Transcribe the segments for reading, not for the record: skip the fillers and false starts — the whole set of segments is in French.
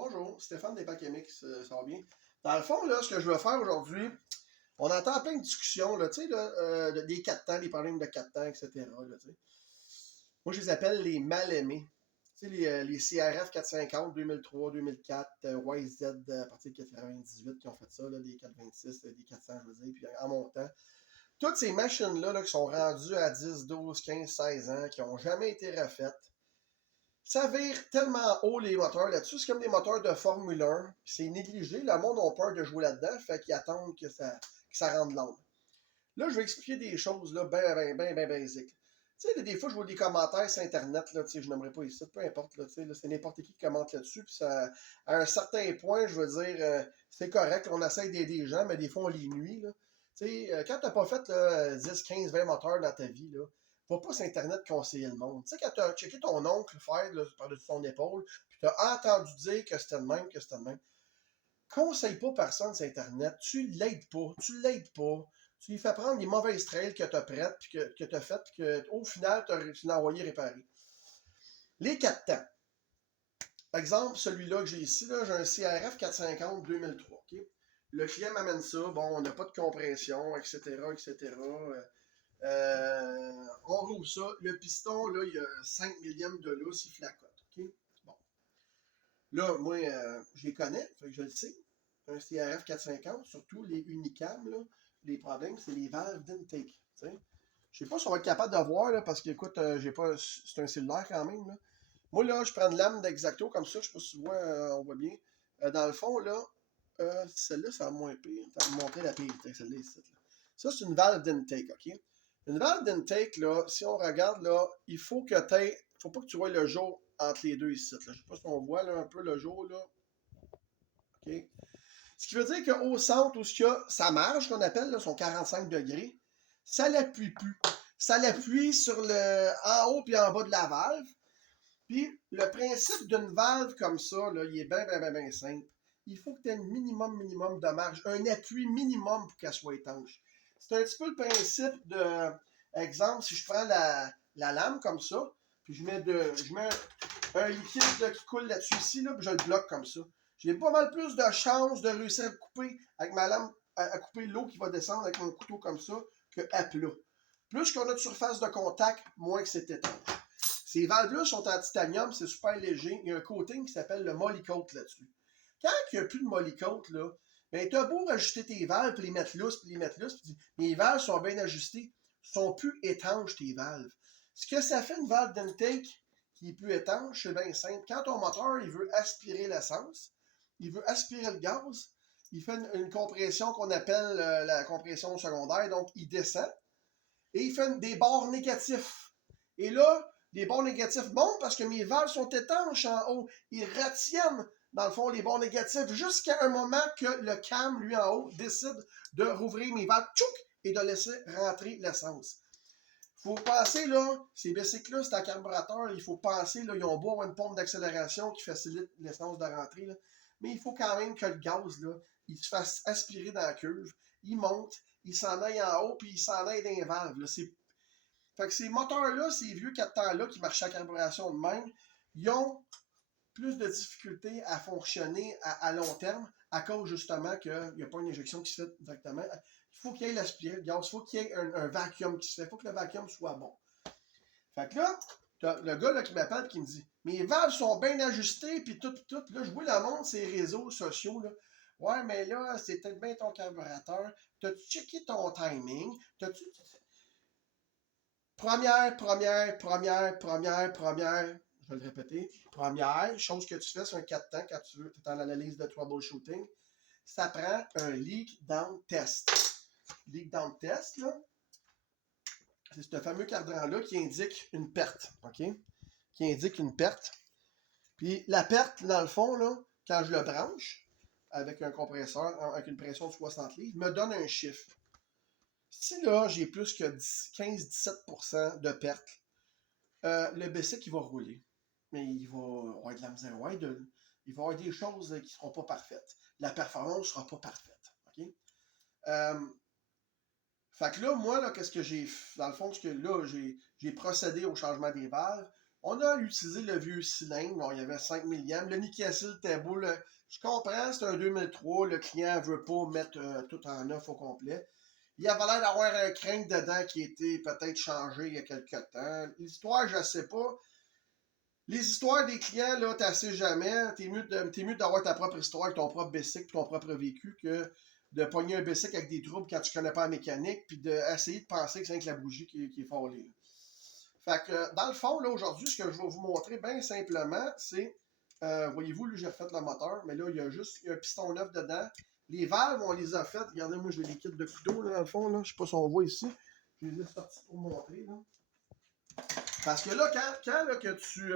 Bonjour, Stéphane des Paquemix, ça va bien? Dans le fond, là, ce que je veux faire aujourd'hui, on entend plein de discussions, là, tu sais, là, des 4 temps, les problèmes de 4 temps, etc. Là, tu sais. Moi, je les appelle les mal-aimés. Tu sais, les CRF 450, 2003, 2004, YZ à partir de 98 qui ont fait ça, là, des 426, des 400, je veux dire, puis en montant. Toutes ces machines-là là, qui sont rendues à 10, 12, 15, 16 ans, qui n'ont jamais été refaites, ça vire tellement haut les moteurs là-dessus. C'est comme des moteurs de Formule 1. C'est négligé. Le monde a peur de jouer là-dedans. Fait qu'ils attendent que ça rende l'ombre. Là, je vais expliquer des choses là, ben basiques. Tu sais, des fois, je vois des commentaires sur Internet, là, tu sais, je n'aimerais pas ici, peu importe, là, tu sais, là, c'est n'importe qui commente là-dessus, puis ça, à un certain point, je veux dire, c'est correct, on essaie d'aider les gens, mais des fois, on les nuit, là. Tu sais, quand t'as pas fait là, 10, 15, 20 moteurs dans ta vie, là, va pas sur Internet conseiller le monde. Tu sais, quand t'as checké ton oncle faire là, par-dessus son épaule, puis t'as entendu dire que c'était le même, que c'était le même, conseille pas personne sur Internet. Tu l'aides pas. Tu l'aides pas. Tu lui fais prendre les mauvaises trails que tu as prêtes, puis que tu as faites, puis qu'au final, tu as réussi à l'envoyer réparer. Les 4 temps. Exemple, celui-là que j'ai ici, là, j'ai un CRF 450 2003. Okay? Le client m'amène ça. Bon, on n'a pas de compression, etc., etc. On roule ça. Le piston, là, il y a 5 millièmes de lousse, il flacote. Okay? Bon. Là, moi, je les connais, fait que je le sais. Un CRF 450, surtout les Unicam, là, les problèmes, c'est les valves d'intake. Je sais pas si on va être capable de voir, là, parce que, écoute, j'ai pas. C'est un cellulaire quand même. Là. Moi, là, je prends une lame d'Exacto comme ça, je sais pas si tu vois, on voit bien. Dans le fond, là, celle-là, ça va moins pire. Ça va me montrer la pire, celle-là ici. Là. Ça, c'est une valve d'intake, OK? Une valve d'intake, là, si on regarde, là, il faut que tu aies. Faut pas que tu vois le jour entre les deux ici. Là. Je sais pas si on voit là, un peu le jour, là. OK? Ce qui veut dire qu'au centre, où il y a sa marge, qu'on appelle là, son 45 degrés, ça l'appuie plus. Ça l'appuie sur le en haut puis en bas de la valve. Puis le principe d'une valve comme ça, là, il est bien simple. Il faut que tu aies un minimum de marge, un appui minimum pour qu'elle soit étanche. C'est un petit peu le principe de, exemple, si je prends la lame comme ça, puis je mets un liquide là, qui coule là-dessus ici, là, puis je le bloque comme ça. J'ai pas mal plus de chances de réussir à couper avec ma lame, à couper l'eau qui va descendre avec mon couteau comme ça, que à plat. Plus qu'on a de surface de contact, moins que c'est étanche. Ces valves-là sont en titanium, c'est super léger. Il y a un coating qui s'appelle le Molykote là-dessus. Quand il n'y a plus de Molykote, là, ben, t'as beau ajuster tes valves, puis les mettre lousses, puis mes valves sont bien ajustées, sont plus étanches, tes valves. Ce que ça fait une valve d'intake qui est plus étanche, c'est bien simple. Quand ton moteur, il veut aspirer l'essence, il veut aspirer le gaz, il fait une compression qu'on appelle la compression secondaire, donc il descend, et il fait des bords négatifs. Et là, les bords négatifs montent parce que mes valves sont étanches en haut. Ils retiennent, dans le fond, les bords négatifs jusqu'à un moment que le cam, lui, en haut, décide de rouvrir mes valves et de laisser rentrer l'essence. Il faut penser, là, ces bicycles-là, c'est un carburateur, il faut penser, là, ils ont beau avoir une pompe d'accélération qui facilite l'essence de rentrer, là, mais il faut quand même que le gaz, là, il se fasse aspirer dans la cuve, il monte, il s'en aille en haut, puis il s'en aille dans les valves. Là. Fait que ces moteurs-là, ces vieux 4 temps-là qui marchent à carburation de même, ils ont plus de difficultés à fonctionner à long terme à cause justement qu'il n'y a pas une injection qui se fait directement. Il faut qu'il y ait l'aspiré de gaz, il faut qu'il y ait un vacuum qui se fait, il faut que le vacuum soit bon. Fait que là, t'as le gars là, qui m'appelle et qui me dit mes valves sont bien ajustées, puis tout. Là, je vois le monde, ces réseaux sociaux. Là. Ouais, mais là, c'est peut-être bien ton carburateur. T'as-tu checké ton timing? T'as-tu. Première, je vais le répéter. Première chose que tu fais sur un 4 temps quand tu es dans l'analyse de troubleshooting, ça prend un leak down test. Leak down test, là, c'est ce fameux cadran-là qui indique une perte. OK? Qui indique une perte. Puis la perte, dans le fond, là, quand je le branche avec un compresseur, avec une pression de 60 livres, me donne un chiffre. Si là, j'ai plus que 15-17% de perte, le BC qui va rouler. Mais il va avoir de la misère. Ouais, il va y avoir des choses qui ne seront pas parfaites. La performance ne sera pas parfaite. OK? Fait que là, moi, là, qu'est-ce que j'ai. Dans le fond, ce que là, j'ai procédé au changement des valves. On a utilisé le vieux cylindre, bon, il y avait 5 milliamps. Le Newcastle était beau. Je comprends, c'est un 2003, le client ne veut pas mettre tout en neuf au complet. Il avait l'air d'avoir un crank dedans qui a été peut-être changé il y a quelques temps. L'histoire, je ne sais pas. Les histoires des clients, là, t'as jamais. T'es mieux d'avoir ta propre histoire, ton propre bicycle, ton propre vécu, que de pogner un bicycle avec des troubles quand tu connais pas la mécanique, puis d'essayer de penser que c'est avec la bougie qui est follée. Fait que, dans le fond, là, aujourd'hui, ce que je vais vous montrer, bien simplement, c'est, voyez-vous, lui, j'ai refait le moteur, mais là, il y a juste un piston neuf dedans. Les valves, on les a faites. Regardez, moi, j'ai des kits de couteaux, là, dans le fond, là. Je sais pas si on voit ici. Je les ai sortis pour montrer, là. Parce que là, quand là, que tu...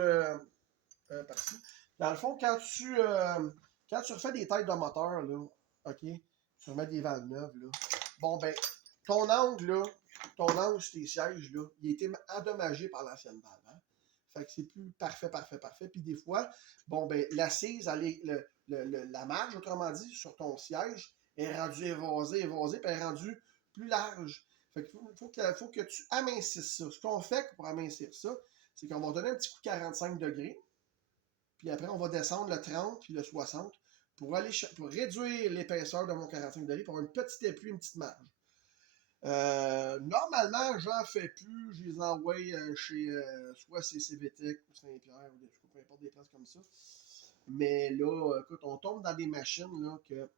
parti. Dans le fond, quand tu refais des têtes de moteur, là, OK, tu remets des valves neuves, là, bon, ben, ton angle, là, ton angle sur tes sièges, là, il a été endommagé par l'ancienne valve. Hein? Fait que c'est plus parfait, parfait, parfait. Puis des fois, bon, ben, l'assise, la marge, autrement dit, sur ton siège, est rendue évasée, puis elle est rendue plus large. Fait qu'il faut que tu amincisses ça. Ce qu'on fait pour amincir ça, c'est qu'on va donner un petit coup de 45 degrés, puis après, on va descendre le 30 puis le 60 pour réduire l'épaisseur de mon 45 degrés pour avoir une petite épuis, une petite marge. Normalement, j'en fais plus. Je les envoie chez soit CVTech ou Saint-Pierre ou peu importe des places comme ça. Mais là, écoute, on tombe dans des machines là, que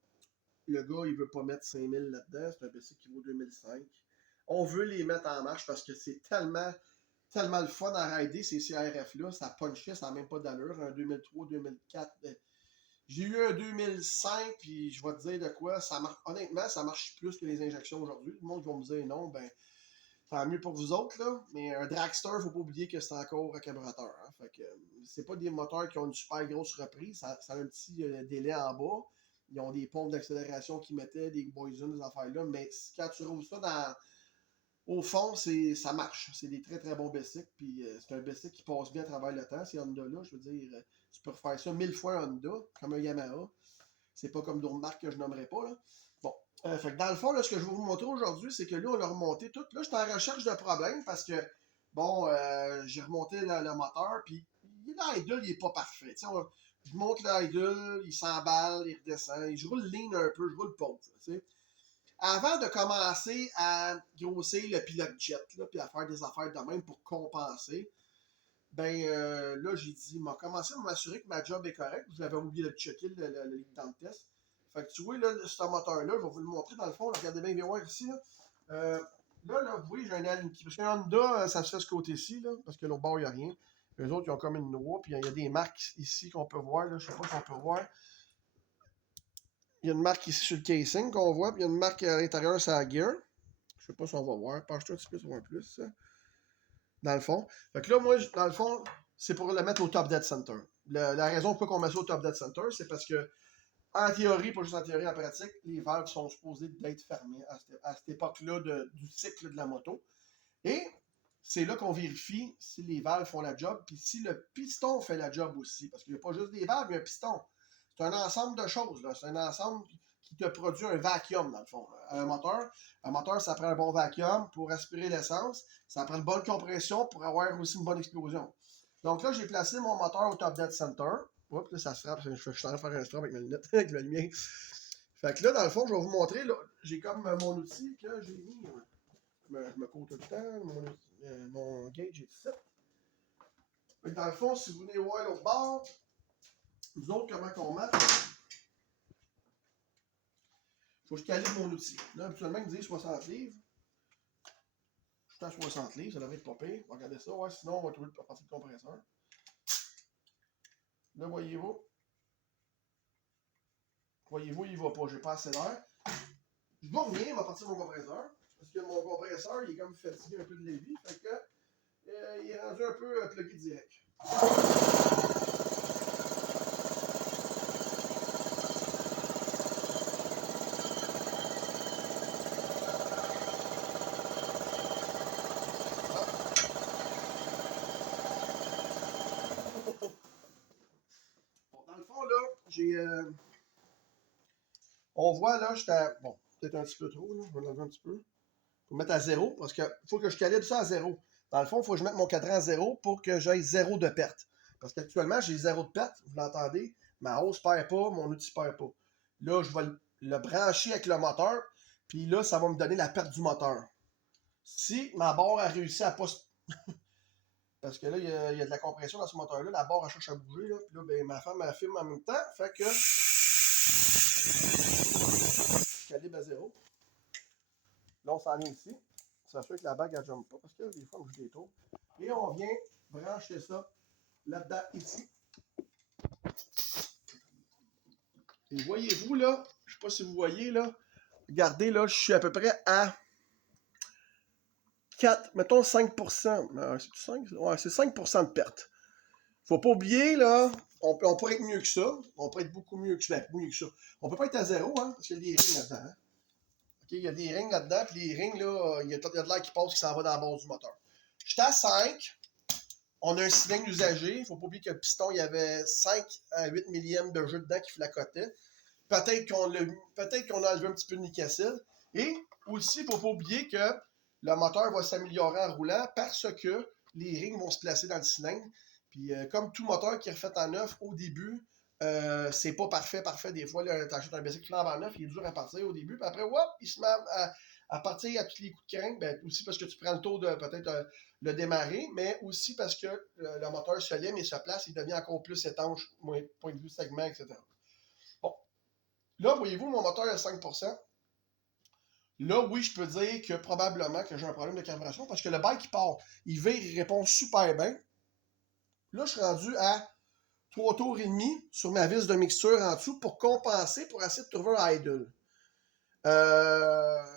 le gars, il veut pas mettre 5000 là-dedans. C'est un PC qui vaut 2005. On veut les mettre en marche parce que c'est tellement le fun à rider ces CRF-là. Ça punchait, ça n'a même pas d'allure. Un 2003, 2004. J'ai eu un 2005, puis je vais te dire de quoi. Ça marche, honnêtement, ça marche plus que les injections aujourd'hui. Le monde va me dire non, ben, tant mieux pour vous autres, là. Mais un dragster, il ne faut pas oublier que c'est encore un carburateur. Hein. Fait que c'est pas des moteurs qui ont une super grosse reprise. Ça a un petit délai en bas. Ils ont des pompes d'accélération qui mettaient, des Boyson, des affaires-là. Mais quand tu roules ça au fond, ça marche. C'est des très très bons bicycles. Puis c'est un bicycle qui passe bien à travers le temps. Ces Honda-là, je veux dire, tu peux refaire ça 1000 fois un Honda, comme un Yamaha. C'est pas comme d'autres marques que je nommerai pas. Là. Bon. Fait que dans le fond, là, ce que je vais vous montrer aujourd'hui, c'est que là, on a remonté tout. Là, j'étais en recherche de problèmes parce que, bon, j'ai remonté le moteur, puis l'idle, il est pas parfait. Je monte l'idle, il s'emballe, il redescend. Je roule lean un peu, je roule pauvre. Avant de commencer à grossir le pilote jet, là, puis à faire des affaires de même pour compenser, ben là, j'ai dit, m'a commencé à m'assurer que ma job est correcte. Je l'avais oublié de checker le lead temps de test. Fait que tu vois, là, ce moteur-là, je vais vous le montrer dans le fond. Là, regardez bien, viens voir ici. Là, vous voyez, j'ai un Allen Key. Parce qu'un Honda, ça se fait ce côté-ci, là, parce que l'autre bord, il n'y a rien. Les autres, ils ont comme une noix. Puis il y a des marques ici qu'on peut voir. Là, je ne sais pas si on peut voir. Il y a une marque ici sur le casing qu'on voit. Puis il y a une marque à l'intérieur, c'est la gear. Je ne sais pas si on va voir. Penche-toi un petit peu sur un plus, ça. Dans le fond. Fait que là, moi, dans le fond, c'est pour le mettre au top dead center. La raison pourquoi on met ça au top dead center, c'est parce que, en théorie, pas juste en théorie, en pratique, les valves sont supposées d'être fermées à cette époque-là du cycle de la moto. Et c'est là qu'on vérifie si les valves font la job, puis si le piston fait la job aussi. Parce qu'il n'y a pas juste des valves, il y a un piston. C'est un ensemble de choses. Là. C'est un ensemble qui te produit un vacuum, dans le fond. Un moteur, ça prend un bon vacuum pour aspirer l'essence. Ça prend une bonne compression pour avoir aussi une bonne explosion. Donc là, j'ai placé mon moteur au top dead center. Oups, là, ça se frappe. Je suis en train de faire un stop avec ma lunette, avec la lumière. Fait que là, dans le fond, je vais vous montrer. J'ai comme mon outil que j'ai mis. Je me cours tout le temps. Mon gauge est ici. Dans le fond, si vous venez voir l'autre bord, nous autres, comment qu'on marche? Il faut que je calibre mon outil. Là, habituellement, il me dit 60 livres. Je suis à 60 livres, ça devrait être pas pire. On va regarder ça, ouais, sinon on va trouver la partie de compresseur. Là, voyez-vous, il va pas, j'ai pas assez d'air. Je vois rien à partir de mon compresseur, parce que mon compresseur, il est comme fatigué un peu de l'évi, fait que il est rendu un peu plugué direct. Bon, dans le fond, là, on voit là, j'étais à... Bon, peut-être un petit peu trop, là. Je vais l'enlever un petit peu. Faut mettre à 0, parce qu'il faut que je calibre ça à 0. Dans le fond, il faut que je mette mon cadran à 0 pour que j'aie 0 de perte. Parce qu'actuellement, j'ai 0 de perte, vous l'entendez. Ma hausse ne perd pas, mon outil ne perd pas. Là, je vais le brancher avec le moteur, puis là, ça va me donner la perte du moteur. Si ma barre a réussi à pas... Parce que là, il y a de la compression dans ce moteur-là, la barre, elle cherche à bouger, là, puis là, ben, ma femme, elle filme en même temps, fait que... Calibre à 0. Là, on s'en vient ici. Ça fait que la bague, elle ne jump pas, parce que des fois, on bouge des tours. Et on vient brancher ça là-dedans, ici. Et voyez-vous, là, je ne sais pas si vous voyez, là, regardez, là, je suis à peu près à 4, mettons 5%. C'est 5? Ouais, c'est 5% de perte. Faut pas oublier, là, on pourrait être mieux que ça. On pourrait être beaucoup mieux que ça. On peut pas être à 0, hein, parce qu'il y a des rings là-dedans. Hein. Okay, il y a des rings là-dedans, puis les rings, là, il y a de l'air qui passe qui s'en va dans la base du moteur. J'étais à 5. On a un cylindre usagé. Il ne faut pas oublier que le piston, il y avait 5 à 8 millièmes de jeu dedans qui flacotait. Peut-être qu'on a enlevé un petit peu de nickel. Et aussi, il ne faut pas oublier que le moteur va s'améliorer en roulant parce que les rings vont se placer dans le cylindre. Puis comme tout moteur qui est refait en neuf au début, c'est pas parfait. Des fois, tu achètes un bicycle flambant neuf, il est dur à partir au début. Puis après, hop, il se met à partir à tous les coups de crank. Ben, aussi parce que tu prends le tour de peut-être le démarrer, mais aussi parce que le moteur se lève et se place, il devient encore plus étanche, point de vue segment, etc. Bon. Là, voyez-vous, mon moteur est à 5%. Là, oui, je peux dire que probablement que j'ai un problème de carburation parce que le bike, il part. Il vire, il répond super bien. Là, je suis rendu à 3 tours et demi sur ma vis de mixture en dessous pour compenser, pour essayer de trouver un idle.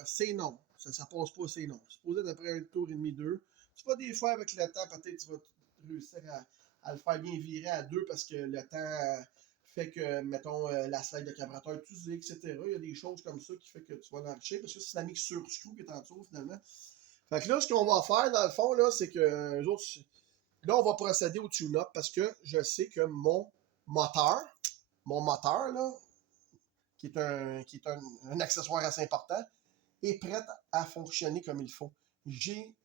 C'est non. Ça passe pas, c'est non. Supposé d'après un tour et demi, 2. Tu vas des fois avec le temps, peut-être tu vas réussir à le faire bien virer à 2 parce que le temps fait que, mettons, la slide de carburateur est usée, etc. Il y a des choses comme ça qui fait que tu vas l'enrichir parce que c'est la mixture screw qui est en dessous finalement. Fait que là, ce qu'on va faire dans le fond, là, c'est que autres, là, on va procéder au tune-up parce que je sais que mon moteur, là, qui est un accessoire assez important, est prêt à fonctionner comme il faut. J'ai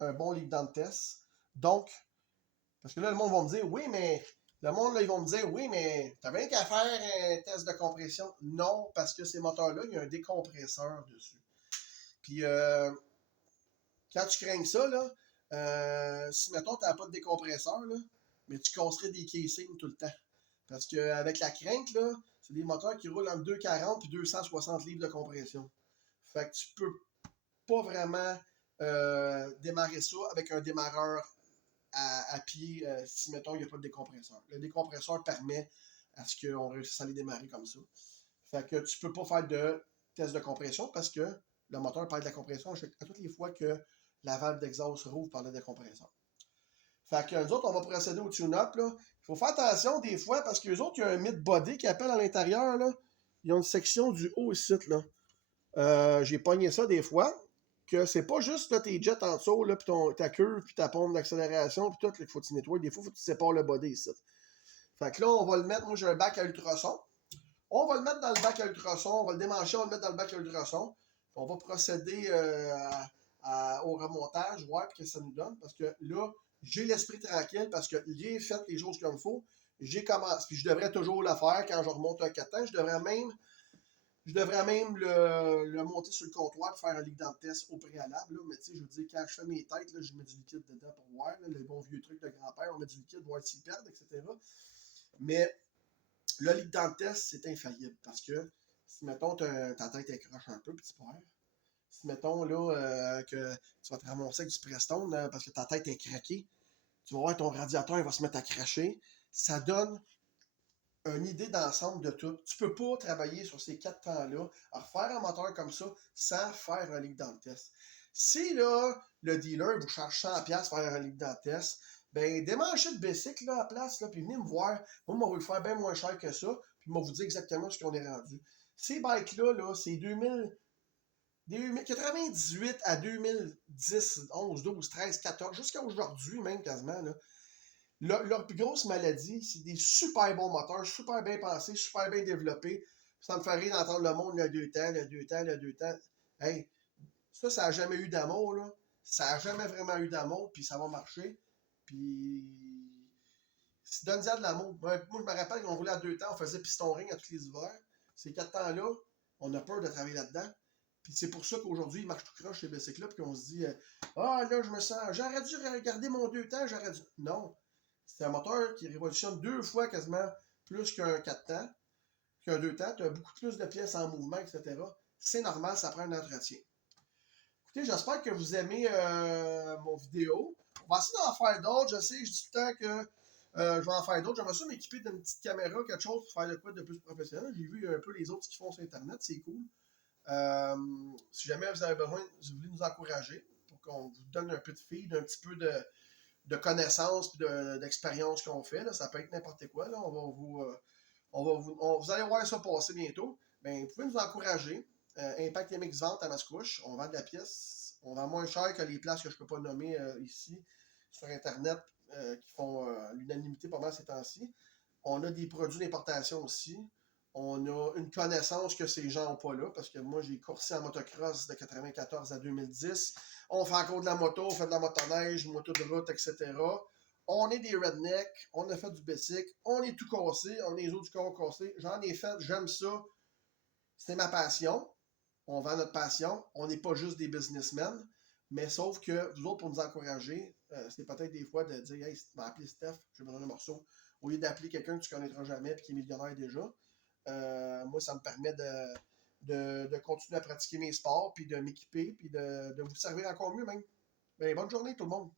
un bon lead down test. Donc, parce que là, le monde va me dire, oui, mais le monde, là, ils vont me dire, oui, mais t'as bien qu'à faire un test de compression. Non, parce que ces moteurs-là, il y a un décompresseur dessus. Puis, quand tu crains ça, là, si, mettons, tu n'as pas de décompresseur, là, mais tu casserais des casings tout le temps. Parce qu'avec la crainte, là, c'est des moteurs qui roulent entre 240 et 260 livres de compression. Fait que tu peux pas vraiment démarrer ça avec un démarreur à pied si, mettons, il n'y a pas de décompresseur. Le décompresseur permet à ce qu'on réussisse à les démarrer comme ça. Fait que tu peux pas faire de test de compression parce que le moteur perd de la compression à toutes les fois que la valve d'exhaust rouvre par le décompresseur. Fait que nous autres, on va procéder au tune-up. Il faut faire attention des fois parce que les autres, il y a un mid-body qui appelle à l'intérieur. Là. Ils ont une section du haut ici. J'ai pogné ça des fois. Que c'est pas juste là, tes jets en dessous, là, puis ta curve, puis ta pompe d'accélération, puis tout, qu'il faut que tu nettoies. Des fois, il faut que tu sépares le body ici. Fait que là, on va le mettre. Moi, j'ai un bac à ultrasons. On va le mettre dans le bac à ultrasons. On va le démancher, on va le mettre dans le bac à ultrasons. On va procéder au remontage, voir ce que ça nous donne. Parce que là, j'ai l'esprit tranquille parce que j'ai fait les choses comme il faut. J'ai commencé. Puis je devrais toujours le faire quand je remonte un 4 ans. Je devrais même le monter sur le comptoir pour faire un liquide test au préalable. Là. Mais tu sais, je veux dire, quand je fais mes têtes, là, je mets du liquide dedans pour voir. Là, le bon vieux truc de grand-père, on met du liquide, voir s'il perd, etc. Mais le liquide test, c'est infaillible parce que si, mettons, ta tête accroche un peu, puis tu perds. Si, mettons, là, que tu vas te ramasser avec du Prestone là, parce que ta tête est craquée, tu vas voir ton radiateur, il va se mettre à cracher. Ça donne une idée d'ensemble de tout. Tu peux pas travailler sur ces 4 temps-là, à refaire un moteur comme ça, sans faire un leak down test. Si, là, le dealer vous charge 100$ pour faire un leak down test, ben, démanchez le bicycle, là, à place, là, puis venez me voir. Moi, on va le faire bien moins cher que ça, puis on va vous dire exactement ce qu'on est rendu. Ces bikes-là, là, c'est 98 à 2010, 11, 12, 13, 14, jusqu'à aujourd'hui même quasiment, là. Leur plus grosse maladie, c'est des super bons moteurs, super bien pensés, super bien développés. Ça me fait rire d'entendre le monde, le 2 temps, le 2 temps, le 2 temps. Hey, ça n'a jamais eu d'amour, là. Ça n'a jamais vraiment eu d'amour, puis ça va marcher. Puis, donne-y de l'amour. Moi, je me rappelle qu'on roulait à 2 temps, on faisait piston ring à tous les hivers. Ces 4 temps-là, on a peur de travailler là-dedans. Puis c'est pour ça qu'aujourd'hui, il marche tout croche chez Bicycle, puis qu'on se dit ah là, je me sens. J'aurais dû regarder mon 2 temps, j'aurais dû. Non. C'est un moteur qui révolutionne 2 fois quasiment plus qu'un 4 temps, qu'un 2 temps. Tu as beaucoup plus de pièces en mouvement, etc. C'est normal, ça prend un entretien. Écoutez, j'espère que vous aimez mon vidéo. On va essayer d'en faire d'autres. Je sais, je dis tout le temps que je vais en faire d'autres. J'aimerais ça m'équiper d'une petite caméra, quelque chose pour faire de quoi de plus professionnel. J'ai vu un peu les autres qui font sur Internet, c'est cool. Si jamais vous avez besoin, si vous voulez nous encourager, pour qu'on vous donne un peu de feed, un petit peu de connaissances et d'expérience qu'on fait, là, ça peut être n'importe quoi. Là, vous allez voir ça passer bientôt. Ben, vous pouvez nous encourager. Impact MX Vente à Mascouche. On vend de la pièce. On vend moins cher que les places que je ne peux pas nommer ici sur Internet qui font l'unanimité pas mal ces temps-ci. On a des produits d'importation aussi. On a une connaissance que ces gens n'ont pas là, parce que moi, j'ai coursé en motocross de 94 à 2010. On fait encore de la moto, on fait de la motoneige, moto de route, etc. On est des rednecks, on a fait du basic, on est tout cassé, on est les autres du corps cassé. J'en ai fait, j'aime ça. C'est ma passion. On vend notre passion. On n'est pas juste des businessmen. Mais sauf que vous autres, pour nous encourager, c'est peut-être des fois de dire hey, tu m'as appelé Steph, j'ai besoin d'un morceau. Au lieu d'appeler quelqu'un que tu ne connaîtras jamais et qui est millionnaire déjà, moi, ça me permet de continuer à pratiquer mes sports, puis de m'équiper, puis de vous servir encore mieux même. Ben, bonne journée tout le monde.